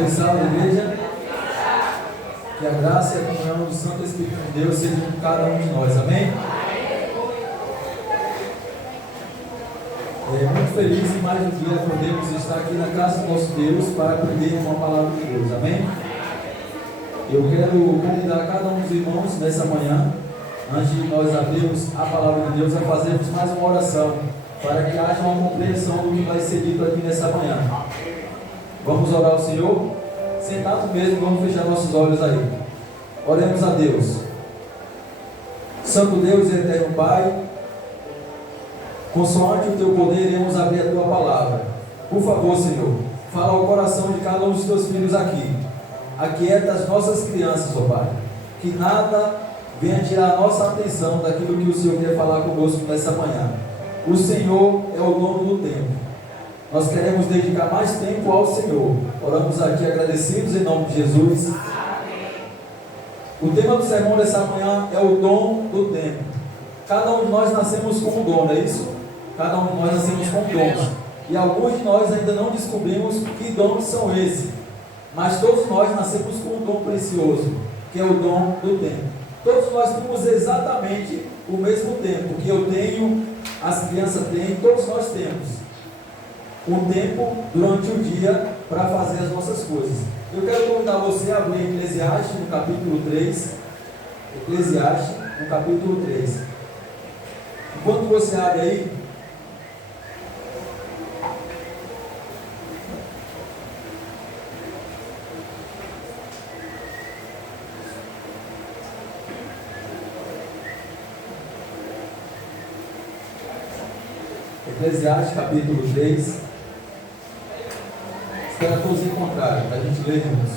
Deus salve a igreja. Que a graça e a comunhão do Santo Espírito de Deus seja com cada um de nós. Amém? Muito feliz em mais um dia podemos estar aqui na casa do nosso Deus para aprender uma palavra de Deus. Amém? Eu quero convidar cada um dos irmãos nessa manhã, antes de nós abrirmos a palavra de Deus, a fazermos mais uma oração, para que haja uma compreensão do que vai ser dito aqui nessa manhã. Vamos orar ao Senhor? Sentados mesmo, vamos fechar nossos olhos aí. Oremos a Deus. Santo Deus e eterno Pai, consoante o teu poder, iremos abrir a tua palavra. Por favor, Senhor, fala ao coração de cada um dos teus filhos aqui. Aquieta as nossas crianças, ó Pai. Que nada venha tirar a nossa atenção daquilo que o Senhor quer falar conosco nessa manhã. O Senhor é o dono do tempo. Nós queremos dedicar mais tempo ao Senhor. Oramos aqui agradecidos em nome de Jesus. Amém. O tema do sermão dessa manhã é o dom do tempo. Cada um de nós nascemos com um dom, não é isso? Cada um de nós nascemos com dons. E alguns de nós ainda não descobrimos que dons são esses. Mas todos nós nascemos com um dom precioso, que é o dom do tempo. Todos nós temos exatamente o mesmo tempo que eu tenho, as crianças têm, todos nós temos um tempo durante o dia para fazer as nossas coisas. Eu quero convidar você a abrir Eclesiastes no capítulo 3. Eclesiastes no capítulo 3. Enquanto você abre aí, Eclesiastes capítulo 3. Espero todos encontrarem, para a gente ler juntos.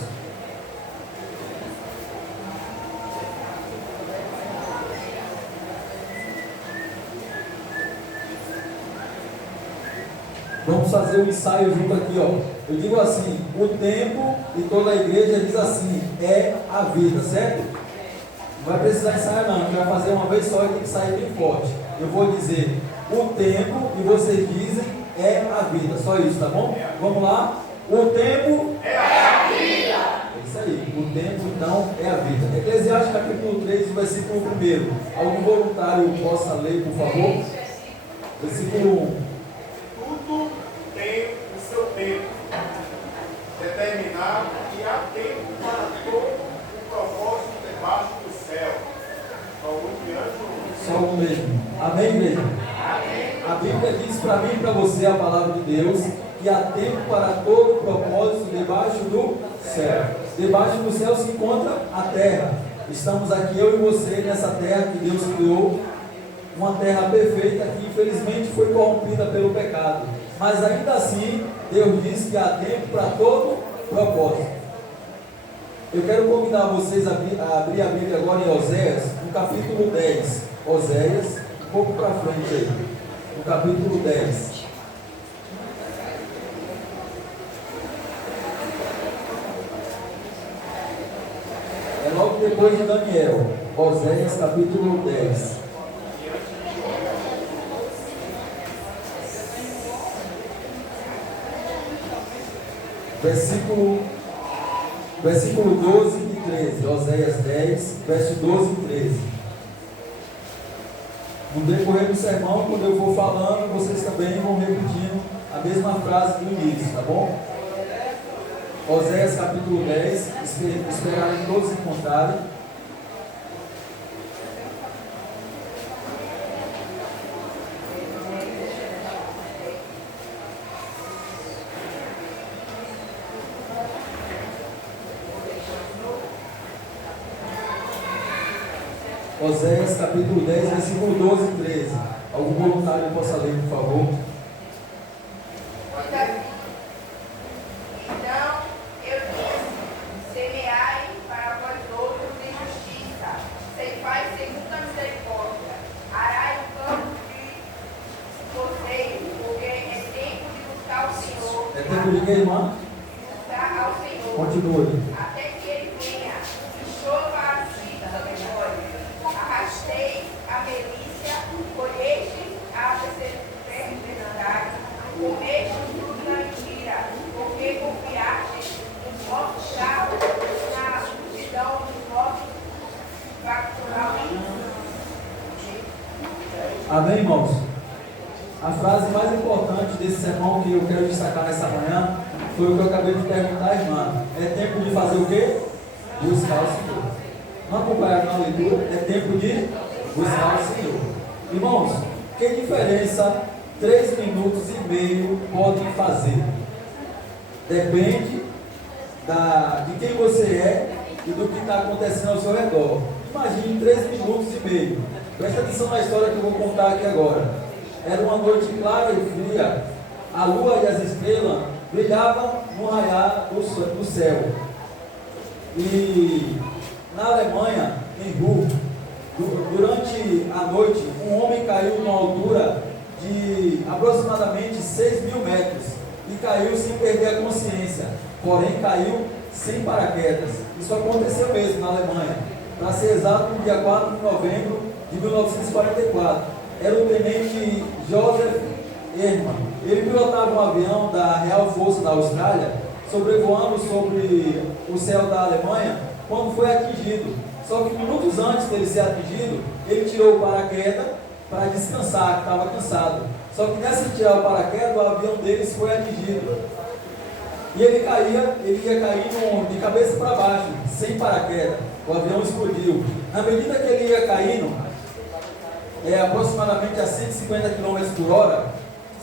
Vamos fazer um ensaio junto aqui, ó. Eu digo assim: o tempo, e toda a igreja diz assim: é a vida, certo? Não vai precisar ensaiar não, a gente vai fazer uma vez só e tem que sair bem forte. Eu vou dizer o tempo e vocês dizem é a vida, só isso, tá bom? Vamos lá? O tempo é a vida. É isso aí, o tempo então é a vida. Eclesiastes capítulo 3, o versículo 1. Algum voluntário possa ler, por favor? Versículo 1. Tudo tem o seu tempo determinado e há tempo para todo o propósito debaixo do céu. Só um mesmo. Amém, igreja? Amém. A Bíblia diz para mim e para você, a palavra de Deus, que há tempo para todo o propósito debaixo do céu. Debaixo do céu se encontra a terra. Estamos aqui, eu e você, nessa terra que Deus criou. Uma terra perfeita que infelizmente foi corrompida pelo pecado. Mas ainda assim, Deus diz que há tempo para todo propósito. Eu quero convidar vocês a abrir a Bíblia agora em Oséias, no capítulo 10. Oséias, um pouco para frente aí. No capítulo 10. É logo depois de Daniel. Oséias, capítulo 10. Versículo 12 e 13, Oséias 10, verso 12 e 13. No decorrer do sermão, quando eu for falando, vocês também vão repetindo a mesma frase do início, tá bom? Oséias capítulo 10, esperarem todos encontrarem. Oséias capítulo 10, versículo 12 e 13. Algum voluntário possa ler, por favor? Então eu disse: semeai para vós outros em justiça, ceifai segundo a misericórdia, arai o campo de vocês, porque é tempo de buscar o Senhor. É tempo de quê, irmã? Buscar ao Senhor. Continue. Até que ele venha e chova a cita da memória. Arrastei a melícia, colheste a perversidade, comeste o fruto da mentira, porque confiastes nos vossos Amém, irmãos? A frase mais importante desse sermão que eu quero destacar nessa manhã foi o que eu acabei de perguntar à irmã. É tempo de fazer o quê? Buscar o Senhor. Não acompanhar na leitura, é tempo de buscar o Senhor. Irmãos, que diferença 3 minutos e meio podem fazer? Depende de quem você é e do que está acontecendo ao seu redor. Imagine 3 minutos e meio. Presta atenção na história que eu vou contar aqui agora. Era uma noite clara e fria. A lua e as estrelas brilhavam no raiar do céu. E na Alemanha, em Ruhr, durante a noite, um homem caiu numa altura de aproximadamente 6.000 metros e caiu sem perder a consciência, porém caiu sem paraquedas. Isso aconteceu mesmo na Alemanha, para ser exato, no dia 4 de novembro de 1944. Era o tenente Joseph Ehrmann. Ele pilotava um avião da Real Força da Austrália, sobrevoando sobre o céu da Alemanha, quando foi atingido. Só que minutos antes dele ser atingido, ele tirou o paraquedas para descansar, que estava cansado. Só que nessa de tirar o paraquedas, o avião deles foi atingido. E ele ia cair de cabeça para baixo, sem paraquedas. O avião explodiu. Na medida que ele ia caindo, aproximadamente a 150 km por hora,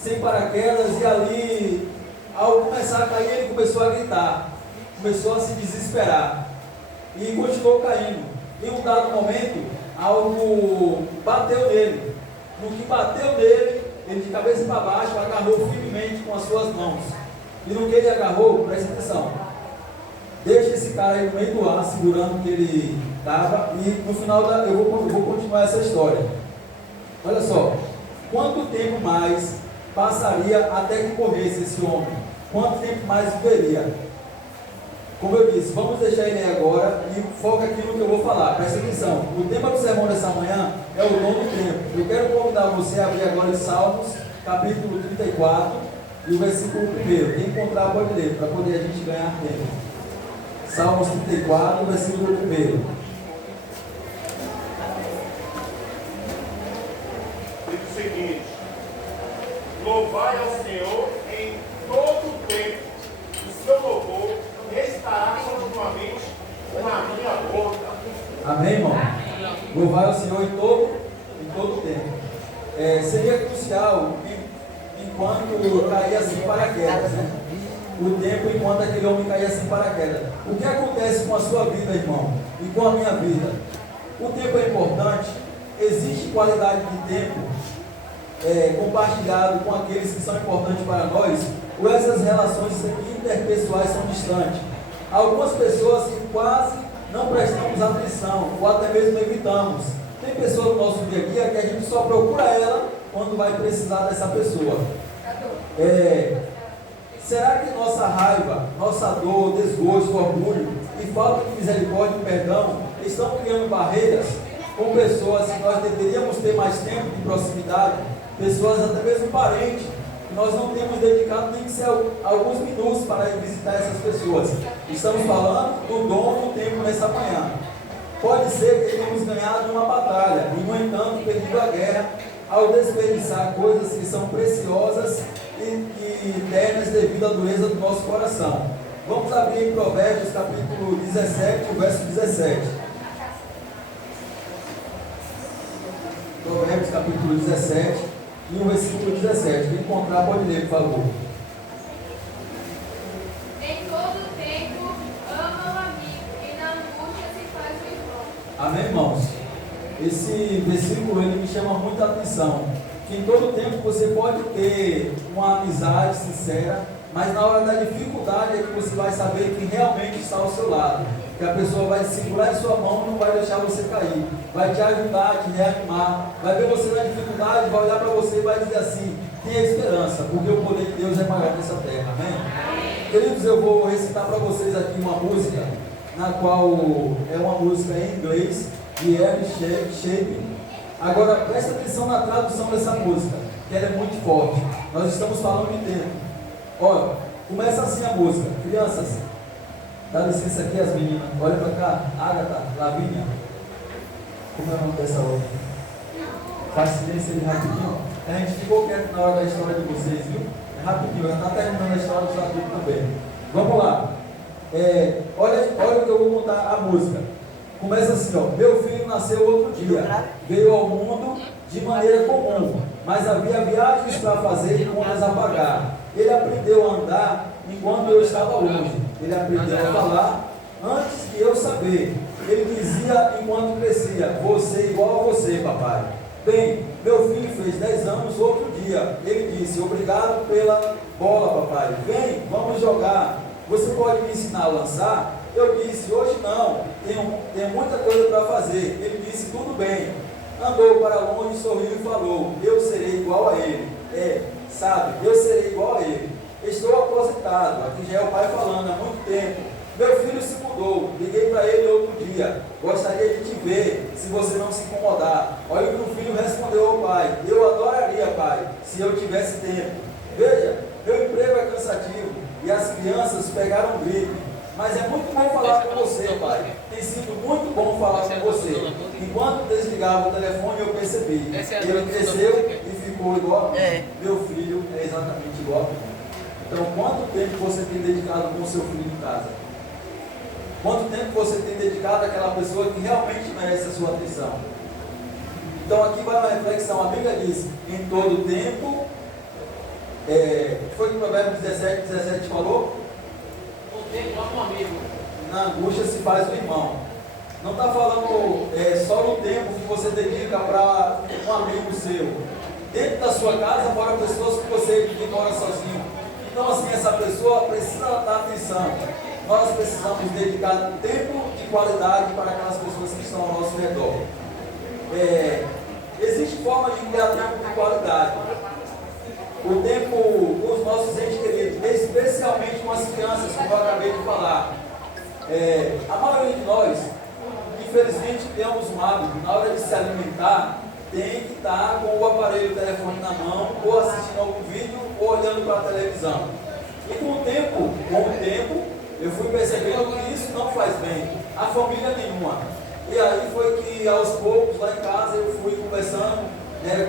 sem paraquedas, e ali, ao começar a cair, ele começou a gritar, começou a se desesperar, e continuou caindo. Em um dado momento, algo bateu nele. No que bateu nele, ele de cabeça para baixo agarrou firmemente com as suas mãos. E no que ele agarrou, presta atenção, deixa esse cara aí no meio do ar, segurando o que ele estava, e no final eu vou continuar essa história. Olha só, quanto tempo mais passaria até que morresse esse homem? Quanto tempo mais viveria? Como eu disse, vamos deixar ele aí agora e foca aqui no que eu vou falar. Presta atenção, o tema do sermão dessa manhã é o novo tempo. Eu quero convidar você a abrir agora em Salmos, capítulo 34, e o versículo 1. Quem encontrar pode ler, para poder a gente ganhar tempo. Salmos 34, versículo 1. Seguinte: louvai ao Senhor em todo o tempo, o seu louvor estará continuamente na minha boca. Amém, irmão? Louvai ao Senhor em todo o tempo. Seria crucial enquanto caía sem paraquedas, né? O tempo enquanto aquele homem caía sem paraquedas. O que acontece com a sua vida, irmão? E com a minha vida? O tempo é importante. Existe qualidade de tempo compartilhado com aqueles que são importantes para nós, ou essas relações interpessoais são distantes. Algumas pessoas que quase não prestamos atenção, ou até mesmo evitamos. Tem pessoas no nosso dia a dia que a gente só procura ela quando vai precisar dessa pessoa. Será que nossa raiva, nossa dor, desgosto, orgulho e falta de misericórdia e perdão estão criando barreiras com pessoas que nós deveríamos ter mais tempo de proximidade? Pessoas, até mesmo parentes, que nós não temos dedicado nem que ser alguns minutos para ir visitar essas pessoas. Estamos falando do dom do tempo nessa manhã. Pode ser que tenhamos ganhado uma batalha e, no entanto, perdido a guerra ao desperdiçar coisas que são preciosas e eternas devido à dureza do nosso coração. Vamos abrir em Provérbios capítulo 17, o verso 17. Provérbios capítulo 17 e o versículo 17. Quem encontrar pode ler, por favor. Em todo tempo ama o amigo, e na angústia se faz o irmão. Amém, irmãos? Esse versículo ele me chama muita atenção. Que em todo tempo você pode ter uma amizade sincera, mas na hora da dificuldade é que você vai saber quem realmente está ao seu lado. Que a pessoa vai segurar em sua mão e não vai deixar você cair. Vai te ajudar, te reanimar. Vai ver você na dificuldade, vai olhar para você e vai dizer assim: tenha esperança, porque o poder de Deus é maior nessa terra. Amém? Queridos, eu vou recitar para vocês aqui uma música, na qual é uma música em inglês, de L. Shape. Agora, presta atenção na tradução dessa música, que ela é muito forte. Nós estamos falando de tempo. Olha, começa assim a música. Crianças, dá licença aqui as meninas. Olha para cá, Agatha, Lavínia. Como é o nome dessa outra? Faz silêncio aí rapidinho. A gente ficou quieto na hora da história de vocês, viu? É rapidinho, já está terminando a história dos adultos também. Vamos lá. Olha o que eu vou contar a música. Começa assim, ó. Meu filho nasceu outro dia. Veio ao mundo de maneira comum, mas havia viagens para fazer e contas a pagar. Ele aprendeu a andar enquanto eu estava longe. Ele aprendeu a falar antes de eu saber. Ele dizia enquanto crescia: você igual a você, papai. Bem, meu filho fez 10 anos outro dia. Ele disse: obrigado pela bola, papai. Vem, vamos jogar. Você pode me ensinar a lançar? Eu disse: hoje não, tenho muita coisa para fazer. Ele disse: tudo bem. Andou para longe, sorriu e falou: eu serei igual a ele. Sabe, eu serei igual a ele. Estou aposentado. Aqui já é o pai falando há muito tempo. Meu filho se mudou. Liguei para ele outro dia. Gostaria de te ver, se você não se incomodar. Olha o que o filho respondeu ao pai: eu adoraria, pai, se eu tivesse tempo. Veja, meu emprego é cansativo e as crianças pegaram gripe. Mas é muito bom falar com você, pai. Tem sido muito bom falar com você. Enquanto desligava o telefone, eu percebi. Ele cresceu e ficou igual a mim. Meu filho é exatamente igual a mim. Então, quanto tempo você tem dedicado com o seu filho em casa? Quanto tempo você tem dedicado àquela pessoa que realmente merece a sua atenção? Então, aqui vai uma reflexão. A Bíblia diz: em todo tempo, foi que o Provérbios 17 falou? Na angústia se faz o irmão. Não está falando só no tempo que você dedica para um amigo seu. Dentro da sua casa, fora pessoas que você mora sozinho. Então, assim, essa pessoa precisa dar atenção. Nós precisamos dedicar tempo de qualidade para aquelas pessoas que estão ao nosso redor. Existe forma de criar tempo de qualidade. O tempo com os nossos entes queridos, especialmente com as crianças, como eu acabei de falar. A maioria de nós, infelizmente, temos um hábito: na hora de se alimentar, tem que estar com o aparelho, o telefone na mão, ou assistindo algum vídeo, ou olhando para a televisão. E com o tempo, eu fui percebendo que isso não faz bem a família nenhuma. E aí foi que, aos poucos, lá em casa, eu fui conversando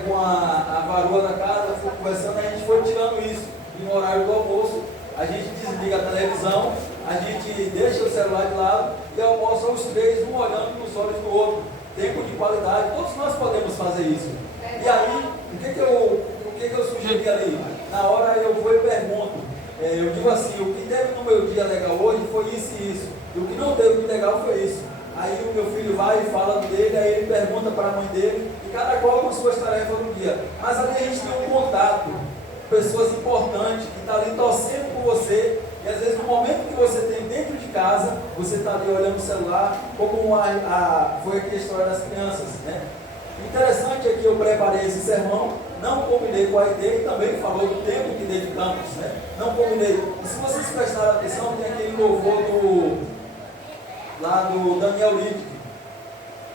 com a varoa da casa, fui conversando, a gente foi tirando isso. E no horário do almoço, a gente desliga a televisão, a gente deixa o celular de lado e almoça os três, um olhando nos olhos do outro. Tempo de qualidade, todos nós podemos fazer isso. E aí, o que eu sugeri ali? Na hora eu vou e pergunto. Eu digo assim: o que teve no meu dia legal hoje foi isso e isso. E o que não teve de legal foi isso. Aí o meu filho vai e fala dele, aí ele pergunta para a mãe dele, e cada qual com suas tarefas no dia. Mas ali a gente tem um contato, pessoas importantes, que estão ali torcendo por você, e às vezes no momento que você tem dentro de casa, você está ali olhando o celular, como foi aqui a história das crianças, né? Interessante é que eu preparei esse sermão, não combinei com a ideia e também falou do tempo que dedicamos, né? Não combinei. E se vocês prestaram atenção, tem aquele louvor lá do Daniel Litt,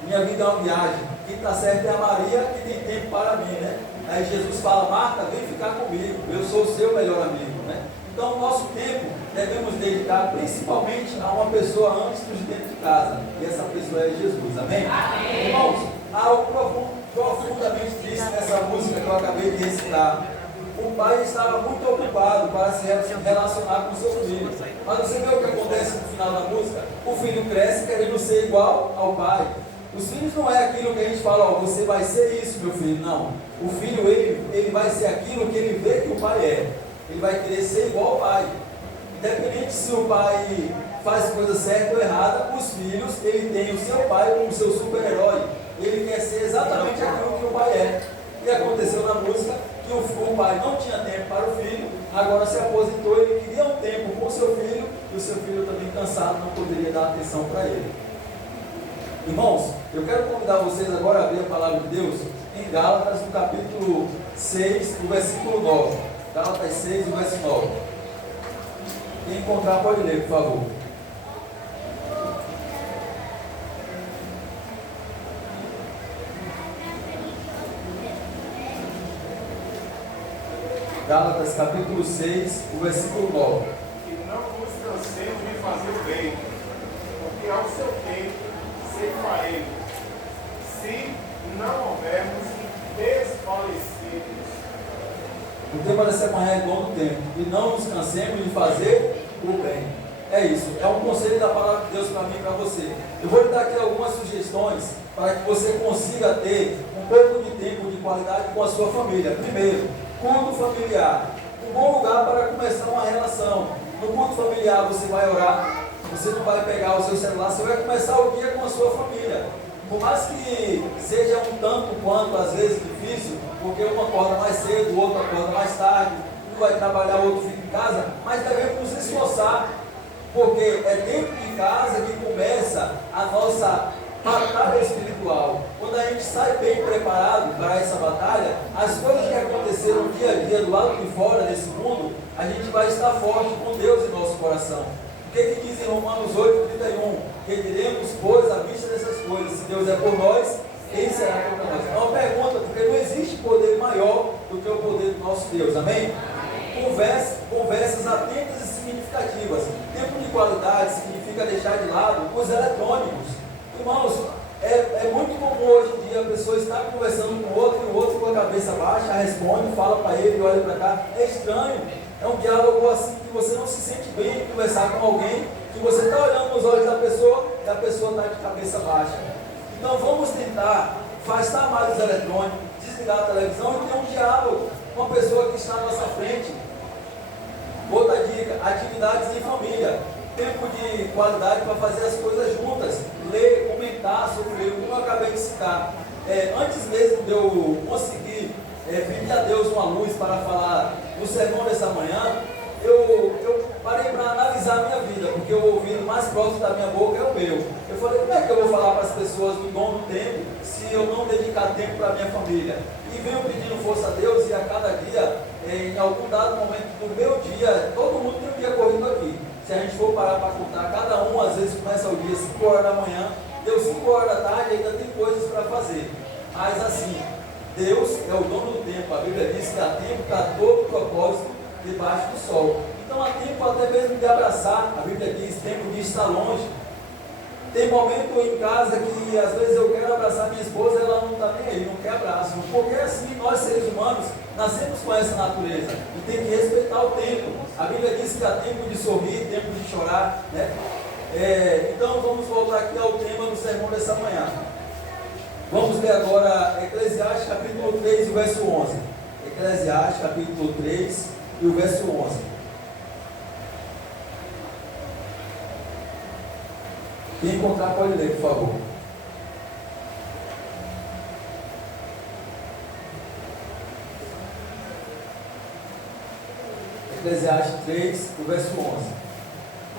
Minha Vida é uma Viagem. Quem está certo é a Maria, que tem tempo para mim, né? Aí Jesus fala: Marta, vem ficar comigo, eu sou o seu melhor amigo, né? Então, o nosso tempo devemos dedicar principalmente a uma pessoa antes de dentro de casa, e essa pessoa é Jesus, amém? Amém. Irmãos, há algo profundamente triste nessa música que eu acabei de recitar. O pai estava muito ocupado para se relacionar com seu filho. Mas você vê o que acontece no final da música? O filho cresce querendo ser igual ao pai. Os filhos não é aquilo que a gente fala: ó, você vai ser isso, meu filho. Não. O filho, ele vai ser aquilo que ele vê que o pai é. Ele vai querer ser igual ao pai. Independente se o pai faz coisa certa ou errada, os filhos, ele tem o seu pai como seu super-herói. Ele quer ser exatamente aquilo que o pai é. E aconteceu na música que o pai não tinha tempo para o filho, agora se aposentou, ele queria um tempo com o seu filho, e o seu filho também cansado não poderia dar atenção para ele. Irmãos, eu quero convidar vocês agora a abrir a palavra de Deus em Gálatas, no capítulo 6, no versículo 9. Gálatas 6, no versículo 9. Quem encontrar pode ler, por favor. Gálatas capítulo 6, o versículo 9. Que não nos cansemos de fazer o bem, porque ao seu tempo ceifaremos, se não houvermos O tema dessa manhã é dom do tempo. E não nos cansemos de fazer o bem. É isso. É um conselho da palavra de Deus para mim e para você. Eu vou lhe dar aqui algumas sugestões para que você consiga ter um pouco de tempo de qualidade com a sua família. Primeiro, culto familiar. Um bom lugar para começar uma relação. No culto familiar você vai orar. Você não vai pegar o seu celular. Você vai começar o dia com a sua família. Por mais que seja um tanto quanto às vezes difícil, porque um acorda mais cedo, o outro acorda mais tarde, um vai trabalhar, o outro fica em casa, mas devemos nos esforçar, porque é dentro de casa que começa a nossa batalha espiritual. Quando a gente sai bem preparado para essa batalha, as coisas que aconteceram no dia a dia, do lado de fora desse mundo, a gente vai estar forte com Deus em nosso coração. O que diz em Romanos 8:31? Que diremos, pois, à vista dessas coisas, se Deus é por nós, quem será contra nós? É uma pergunta, porque não existe poder maior do que o poder do nosso Deus, amém? Conversas atentas e significativas. Tempo de qualidade significa deixar de lado os eletrônicos. Irmãos, é muito comum hoje em dia a pessoa estar conversando com o outro e o outro com a cabeça baixa, responde, fala para ele, olha para cá. É estranho. É um diálogo assim que você não se sente bem em conversar com alguém, que você está olhando nos olhos da pessoa e a pessoa está de cabeça baixa. Então vamos tentar afastar mais os eletrônicos, desligar a televisão e ter um diálogo com a pessoa que está à nossa frente. Outra dica, atividades em família. Tempo de qualidade para fazer as coisas juntas. Ler, comentar sobre o livro, como eu acabei de citar. Antes mesmo de eu conseguir pedir a Deus uma luz para falar no sermão dessa manhã, eu parei para analisar a minha vida, porque o ouvido mais próximo da minha boca é o meu. Eu falei, como é que eu vou falar para as pessoas do dom do tempo se eu não dedicar tempo para a minha família? E venho pedindo força a Deus, e a cada dia, em algum dado momento do meu dia, todo mundo tem um dia corrido aqui. Se a gente for parar para contar, cada um às vezes começa o dia 5 horas da manhã, deu 5 horas da tarde, ainda tem coisas para fazer. Mas assim, Deus é o dono do tempo. A Bíblia diz que há tempo para todo propósito debaixo do sol. Então há tempo até mesmo de abraçar. A Bíblia diz, tempo de estar longe. Tem momento em casa que às vezes eu quero abraçar minha esposa, ela não está nem aí, não quer abraço. Porque assim, nós seres humanos nascemos com essa natureza e tem que respeitar o tempo. A Bíblia diz que há tempo de sorrir, tempo de chorar, né? Então vamos voltar aqui ao tema do sermão dessa manhã. Vamos ler agora Eclesiastes capítulo 3 e o verso 11. Eclesiastes capítulo 3 e o verso 11. Quem encontrar pode ler, por favor. Eclesiastes 3, o verso 11.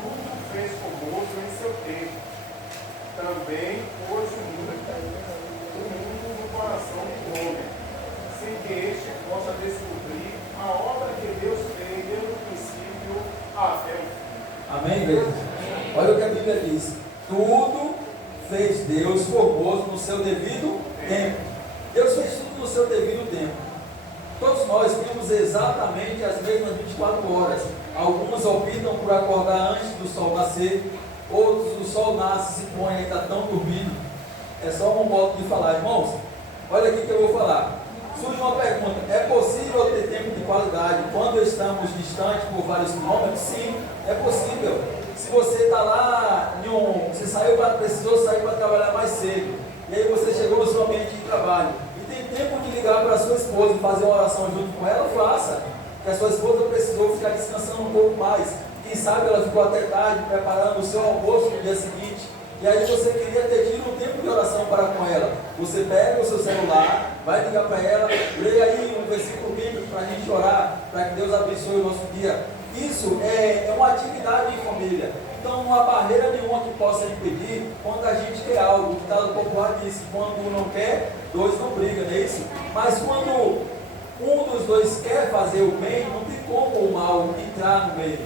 Tudo fez formoso em seu tempo. Também pôs o mundo no coração do homem, sem que este possa descobrir a obra que Deus fez desde o princípio até o fim. Amém, igreja? Olha o que a Bíblia diz. Tudo fez Deus formoso no seu devido tempo. Deus fez tudo no seu devido tempo. Todos nós temos exatamente as mesmas 24 horas. Alguns optam por acordar antes do sol nascer, outros o sol nasce, se põe e ainda estão dormindo. É só um modo de falar, irmãos. Olha aqui que eu vou falar. Surge uma pergunta: é possível ter tempo de qualidade quando estamos distantes por vários quilômetros? Sim, é possível. Se você está lá, você precisou sair para trabalhar mais cedo, e aí você chegou no seu ambiente de trabalho, e tem tempo de ligar para a sua esposa e fazer uma oração junto com ela, faça. Que a sua esposa precisou ficar descansando um pouco mais. Quem sabe ela ficou até tarde preparando o seu almoço no dia seguinte, e aí você queria ter tido um tempo de oração para com ela. Você pega o seu celular, vai ligar para ela, lê aí um versículo bíblico para a gente orar, para que Deus abençoe o nosso dia. Isso é uma atividade em família. Então não há barreira nenhuma que possa impedir quando a gente quer algo. O ditado popular diz: quando um não quer, dois não brigam, não é isso? Mas quando um dos dois quer fazer o bem, não tem como o mal entrar no meio.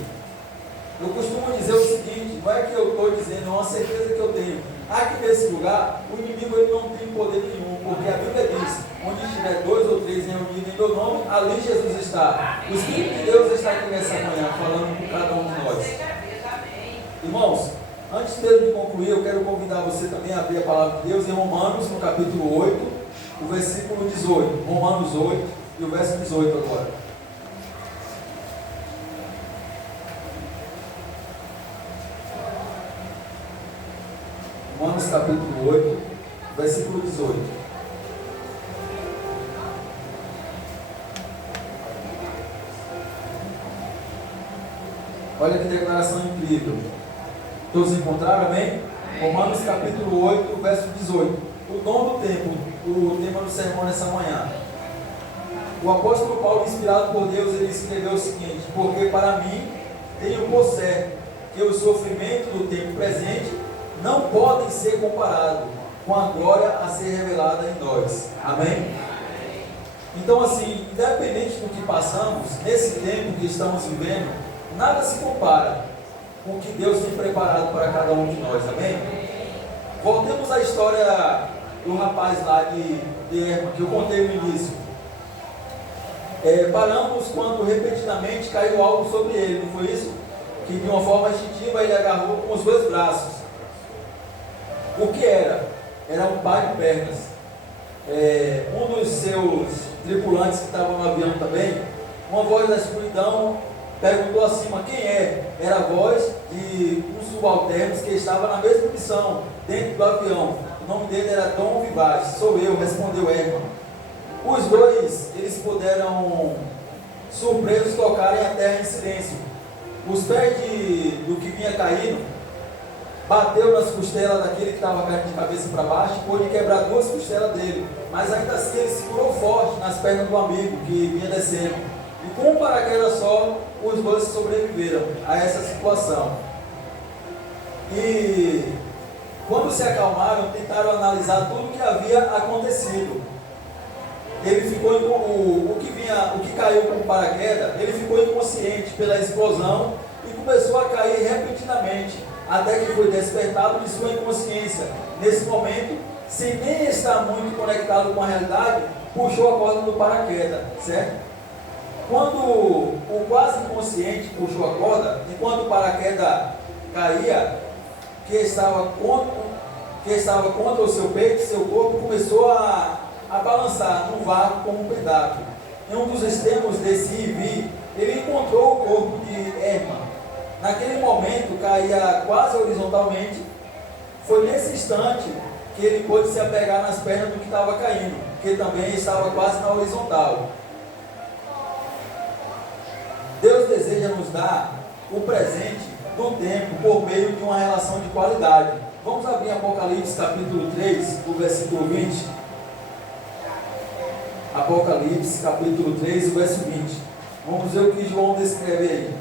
Eu costumo dizer o seguinte: não é que eu estou dizendo, é uma certeza que eu tenho. Aqui nesse lugar, o inimigo ele não tem poder nenhum, porque a Bíblia diz: onde estiver 2 ou 3 reunidos em meu nome, ali Jesus está. O Espírito de Deus está aqui nessa manhã, falando com cada um de nós. Irmãos, antes mesmo de concluir, eu quero convidar você também a abrir a palavra de Deus em Romanos, no capítulo 8, o versículo 18. Romanos 8 e o verso 18 agora. Romanos capítulo 8, versículo 18. Olha que declaração incrível. Todos encontraram, amém? Romanos capítulo 8, verso 18. O dom do tempo, o tema do sermão nessa manhã. O apóstolo Paulo, inspirado por Deus, ele escreveu o seguinte: porque para mim tenho por certo que os sofrimentos do tempo presente não podem ser comparados com a glória a ser revelada em nós. Amém? Então, assim, independente do que passamos, nesse tempo que estamos vivendo, nada se compara com o que Deus tem preparado para cada um de nós. Amém? Voltemos à história do rapaz lá de Erma, que eu contei no início. Paramos quando repentinamente caiu algo sobre ele, não foi isso? Que de uma forma instintiva ele agarrou com os dois braços. O que era? Era um par de pernas. Um dos seus tripulantes que estava no avião também, uma voz da escuridão perguntou acima quem é. Era a voz de um subalterno que estava na mesma missão dentro do avião. O nome dele era Tom Vivaz. Sou eu, respondeu Herman. Os dois, eles puderam, surpresos, tocarem a terra em silêncio. Os pés do que vinha caindo bateu nas costelas daquele que estava caindo de cabeça para baixo e pôde quebrar duas costelas dele. Mas ainda assim ele segurou forte nas pernas do amigo que vinha descendo. E com um paraquedas só, os dois sobreviveram a essa situação. E quando se acalmaram, tentaram analisar tudo o que havia acontecido. Ele ficou o que caiu com o paraquedas, ele ficou inconsciente pela explosão e começou a cair repentinamente, até que foi despertado de sua inconsciência. Nesse momento, sem nem estar muito conectado com a realidade, puxou a corda do paraquedas, certo? Quando o quase inconsciente puxou a corda, enquanto o paraquedas caía, que estava contra o seu peito, seu corpo começou a balançar no vácuo como um pedaço. Em um dos extremos desse ir e vir, ele encontrou o corpo de Herman. Naquele momento, caía quase horizontalmente. Foi nesse instante que ele pôde se apegar nas pernas do que estava caindo, que também estava quase na horizontal. Deus deseja nos dar o presente do tempo por meio de uma relação de qualidade. Vamos abrir Apocalipse capítulo 3, do versículo 20. Apocalipse capítulo 3, o verso 20. Vamos ver o que João descreve aí.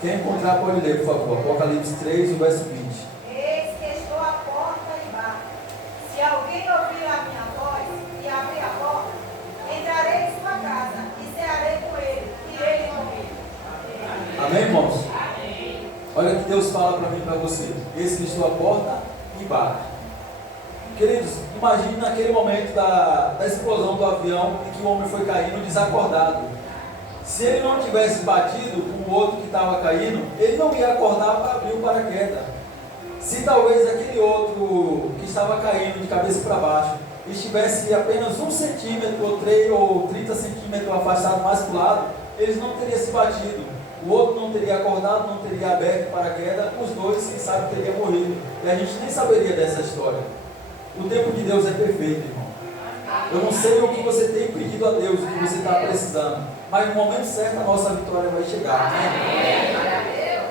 Quem encontrar pode ler, por favor. Apocalipse 3, o verso 20. Eis que estou à porta e bato. Se alguém ouvir a minha voz e abrir a porta, entrarei em sua casa e cearei com ele, e ele comigo. Amém, irmãos? Amém. Olha o que Deus fala para mim e para você. Eis que estou à porta e bato. Queridos, imagine naquele momento da explosão do avião em que o homem foi caindo desacordado. Se ele não tivesse batido com o outro que estava caindo, ele não ia acordar para abrir o paraquedas. Se talvez aquele outro que estava caindo de cabeça para baixo estivesse apenas 1 centímetro ou 3 ou 30 centímetros afastado mais para o lado, eles não teriam se batido. O outro não teria acordado, não teria aberto o paraquedas, os dois, quem sabe, teriam morrido. E a gente nem saberia dessa história. O tempo de Deus é perfeito, irmão. Eu não sei o que você tem pedido a Deus, o que você está precisando, mas no momento certo a nossa vitória vai chegar. Né?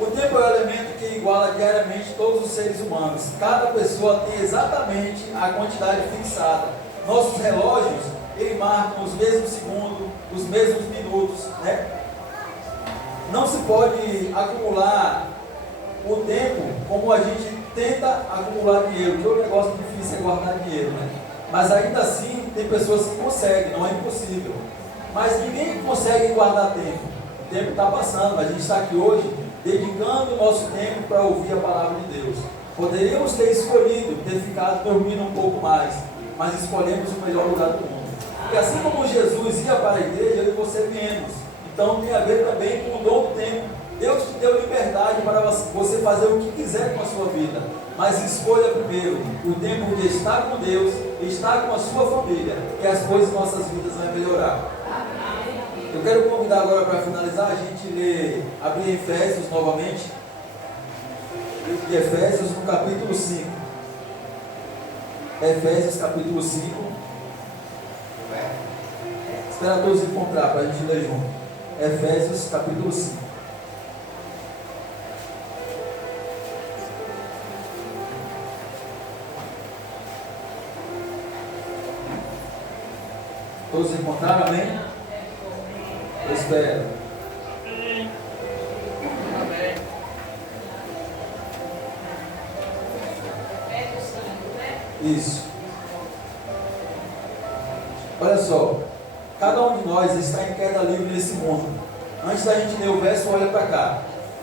O tempo é o elemento que iguala diariamente todos os seres humanos. Cada pessoa tem exatamente a quantidade fixada. Nossos relógios, eles marcam os mesmos segundos, os mesmos minutos, né? Não se pode acumular o tempo como a gente tenta acumular dinheiro, que é um negócio difícil é guardar dinheiro, né? Mas ainda assim, tem pessoas que conseguem, não é impossível. Mas ninguém consegue guardar tempo. O tempo está passando, a gente está aqui hoje dedicando o nosso tempo para ouvir a palavra de Deus. Poderíamos ter escolhido, ter ficado dormindo um pouco mais, mas escolhemos o melhor lugar do mundo. E assim como Jesus ia para a igreja, eu e você viemos. Então tem a ver também com o dom do tempo. Deus te deu liberdade para você fazer o que quiser com a sua vida, mas escolha primeiro o tempo de estar com Deus estar com a sua família, que as coisas em nossas vidas vão melhorar. Eu quero convidar agora para finalizar a gente ler, abrir Efésios novamente, livro de Efésios no capítulo 5. Efésios capítulo 5. Espera todos encontrar para a gente ler junto. Efésios capítulo 5. Todos encontraram, amém? Eu espero. Amém. Isso. Olha só. Cada um de nós está em queda livre nesse mundo. Antes da gente ler o verso, olha para cá.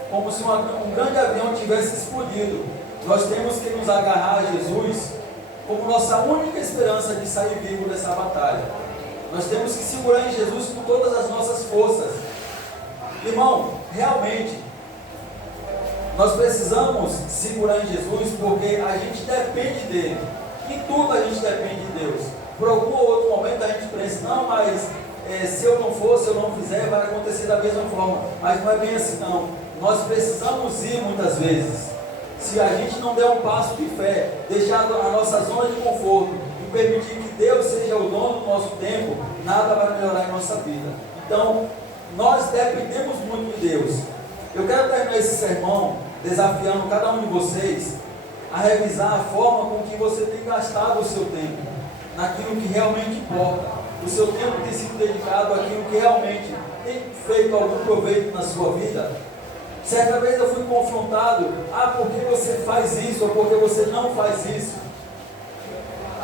Como se um grande avião tivesse explodido. Nós temos que nos agarrar a Jesus como nossa única esperança de sair vivo dessa batalha. Nós temos que segurar em Jesus com todas as nossas forças. Irmão, realmente, nós precisamos segurar em Jesus porque a gente depende dele. Em tudo a gente depende de Deus. Por algum outro momento a gente pensa, não, mas se eu não for, se eu não fizer, vai acontecer da mesma forma. Mas não é bem assim não. Nós precisamos ir muitas vezes. Se a gente não der um passo de fé, deixar a nossa zona de conforto e permitir que Deus seja o dono do nosso tempo, nada vai melhorar em nossa vida. Então, nós dependemos muito de Deus. Eu quero terminar esse sermão desafiando cada um de vocês a revisar a forma com que você tem gastado o seu tempo, naquilo que realmente importa. O seu tempo tem sido dedicado àquilo que realmente tem feito algum proveito na sua vida. Certa vez eu fui confrontado, por que você faz isso, ou por que você não faz isso?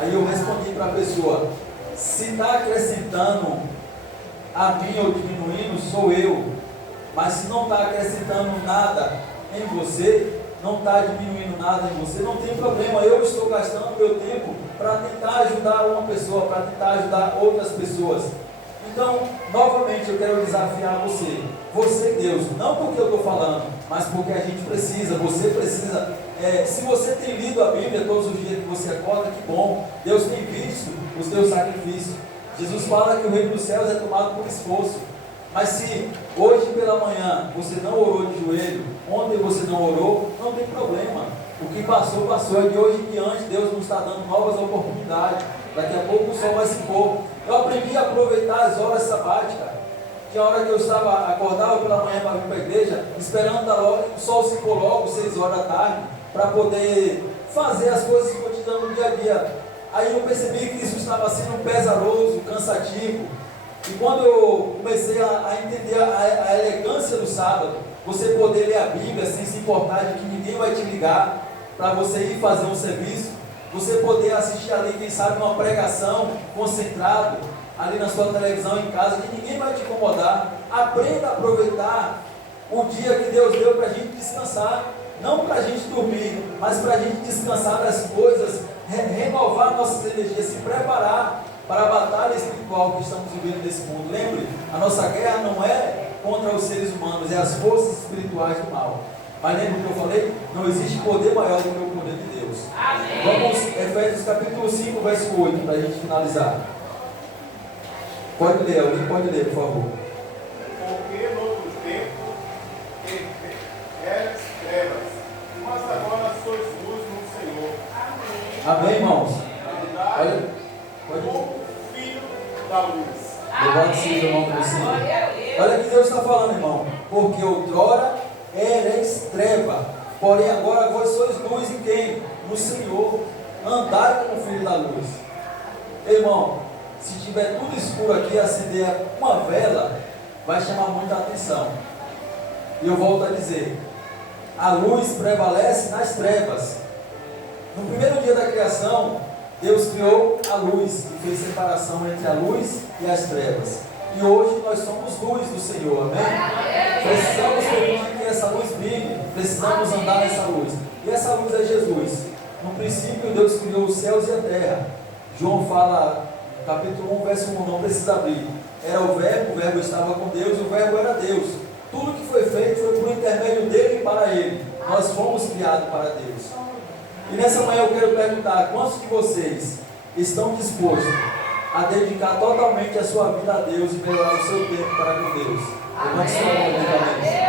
Aí eu respondi para a pessoa, se está acrescentando a mim ou diminuindo, sou eu. Mas se não está acrescentando nada em você, não está diminuindo nada em você, não tem problema. Eu estou gastando meu tempo para tentar ajudar uma pessoa, para tentar ajudar outras pessoas. Então, novamente, eu quero desafiar você. Você, Deus, não porque eu estou falando, mas porque a gente precisa, você precisa. Se você tem lido a Bíblia todos os dias que você acorda, que bom. Deus tem visto os teus sacrifícios. Jesus fala que o reino dos céus é tomado por esforço. Mas se hoje pela manhã você não orou de joelho, ontem você não orou, não tem problema. O que passou, passou. É de hoje em diante Deus nos está dando novas oportunidades. Daqui a pouco o sol vai se pôr. Eu aprendi a aproveitar as horas sabáticas. Tinha hora que eu acordava pela manhã para vir para a igreja, esperando o sol se pôr logo, 6 horas da tarde, para poder fazer as coisas que eu te dando no dia a dia. Aí eu percebi que isso estava sendo pesaroso, cansativo. E quando eu comecei a entender a elegância do sábado, você poder ler a Bíblia sem se importar de que ninguém vai te ligar para você ir fazer um serviço, você poder assistir ali, quem sabe, uma pregação concentrado, ali na sua televisão em casa, que ninguém vai te incomodar. Aprenda a aproveitar o dia que Deus deu para a gente descansar, não para a gente dormir, mas para a gente descansar das coisas, renovar nossas energias, se preparar para a batalha espiritual que estamos vivendo nesse mundo. Lembre, a nossa guerra não é contra os seres humanos, é as forças espirituais do mal. Mas lembra o que eu falei? Não existe poder maior do que o poder de Deus. Amém. Vamos, Efésios capítulo 5, verso 8, para a gente finalizar. Pode ler, alguém pode ler, por favor. Porque no outro tempo eras trevas, mas agora sois luz no Senhor. Amém, irmãos? Olha, Pode como filho da luz. Louvado seja o nome do Senhor. Olha o que Deus está falando, irmão. Porque outrora eres treva, porém agora vós sois luz em quem? No Senhor. Andai como filho da luz. Irmão, se tiver tudo escuro aqui, acender uma vela, vai chamar muita atenção. E eu volto a dizer, a luz prevalece nas trevas. No primeiro dia da criação, Deus criou a luz e fez separação entre a luz e as trevas. E hoje nós somos luz do Senhor, amém? Precisamos permitir que essa luz brilhe, precisamos andar nessa luz. E essa luz é Jesus. No princípio Deus criou os céus e a terra. João fala, capítulo 1, verso 1, não precisa abrir. Era o verbo estava com Deus, o verbo era Deus. Tudo que foi feito foi por intermédio dele e para ele. Nós fomos criados para Deus. E nessa manhã eu quero perguntar, quantos de vocês estão dispostos a dedicar totalmente a sua vida a Deus e melhorar o seu tempo para com Deus? Levante sua mão novamente.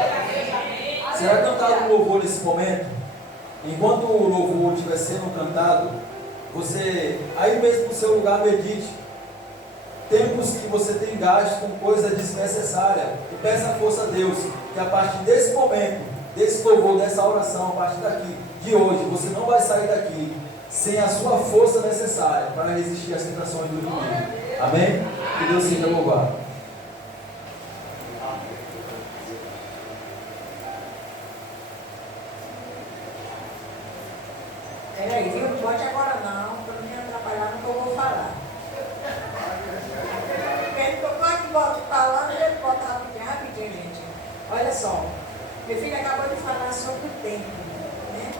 Será cantado um louvor nesse momento? Enquanto o louvor estiver sendo cantado, você, aí mesmo no seu lugar, medite. Tempos que você tem gasto com coisa desnecessária. E peça força a Deus, que a partir desse momento, desse louvor, dessa oração, a partir daqui, de hoje, você não vai sair daqui sem a sua força necessária para resistir às tentações do inimigo. Amém? Que Deus seja louvado. Peraí, viu? Não pode agora não, para não me atrapalhar no que eu vou falar. Ele tocou aqui falando, ele bota rapidinho, gente. Olha só, meu filho acabou de falar sobre o tempo, né?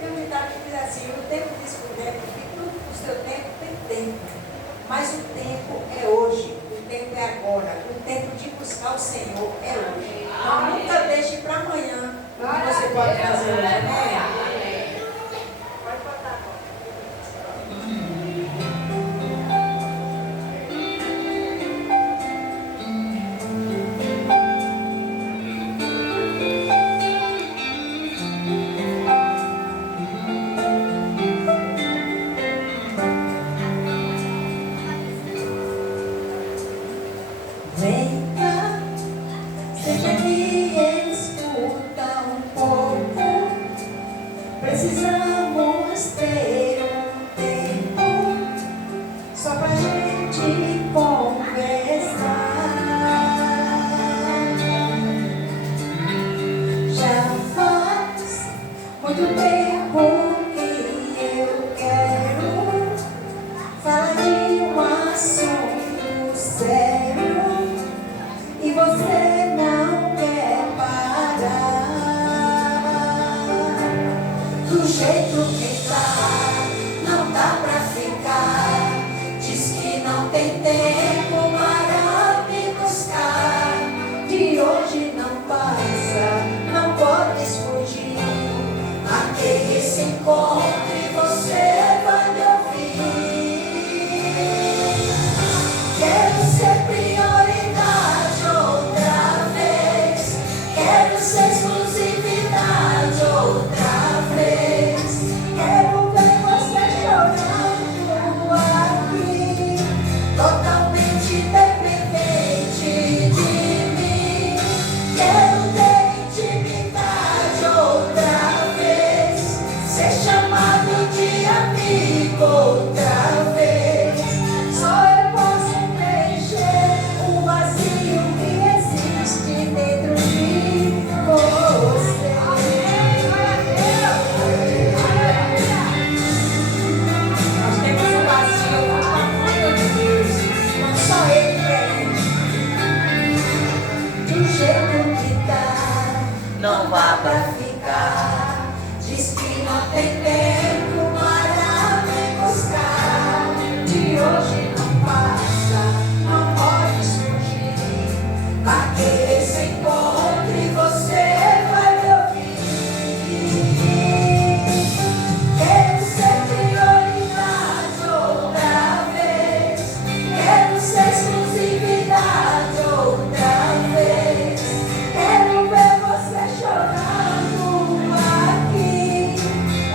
Tem um ditado que diz assim: o tempo descoberto, que tudo o seu tempo tem tempo. Mas o tempo é hoje, o tempo é agora, o tempo de buscar o Senhor é hoje. Então nunca deixe para amanhã o que você pode fazer hoje, né?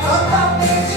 Totalmente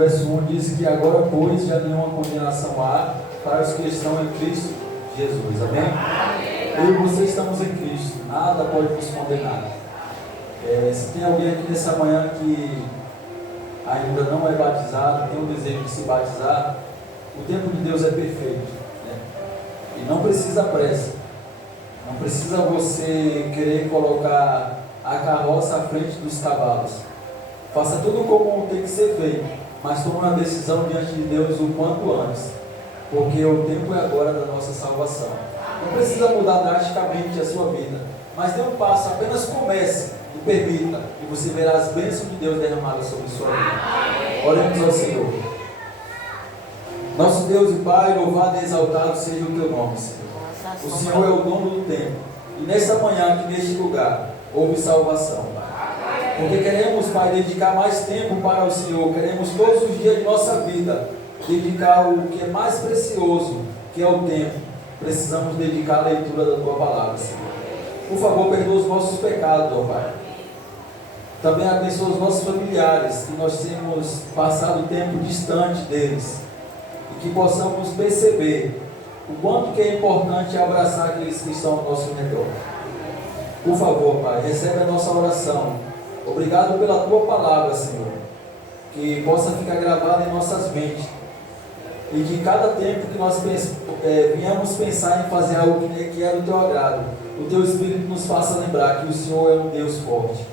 verso 1 diz que agora, pois, já nenhuma condenação há para os que estão em Cristo Jesus. Amém? Eu e você estamos em Cristo, nada pode nos condenar. Se tem alguém aqui nessa manhã que ainda não é batizado, tem o desejo de se batizar, o tempo de Deus é perfeito, né? E não precisa pressa, não precisa você querer colocar a carroça à frente dos cavalos. Faça tudo como tem que ser feito, mas tome uma decisão diante de Deus o quanto antes, porque o tempo é agora da nossa salvação. Não precisa mudar drasticamente a sua vida, mas dê um passo, apenas comece e permita, e você verá as bênçãos de Deus derramadas sobre a sua vida. Oremos ao Senhor. Nosso Deus e Pai, louvado e exaltado seja o teu nome, Senhor. O Senhor é o dono do tempo, e nessa manhã aqui neste lugar houve salvação, Pai. Porque queremos, Pai, dedicar mais tempo para o Senhor, queremos todos os dias de nossa vida dedicar o que é mais precioso, que é o tempo. Precisamos dedicar a leitura da Tua Palavra, Senhor. Por favor, perdoa os nossos pecados, ó Pai. Também abençoa os nossos familiares, que nós temos passado tempo distante deles, e que possamos perceber o quanto que é importante abraçar aqueles que estão ao nosso redor. Por favor, Pai, recebe a nossa oração. Obrigado pela Tua Palavra, Senhor, que possa ficar gravada em nossas mentes, e que cada tempo que nós venhamos pensar em fazer algo que é do Teu agrado, o Teu Espírito nos faça lembrar que o Senhor é um Deus forte.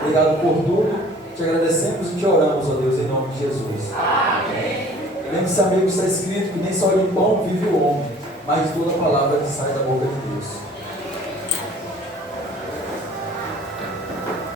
Obrigado por tudo, te agradecemos e te oramos, ó Deus, em nome de Jesus. Amém. Lembre-se, amigo, está escrito que nem só de pão vive o homem, mas de toda palavra que sai da boca de Deus.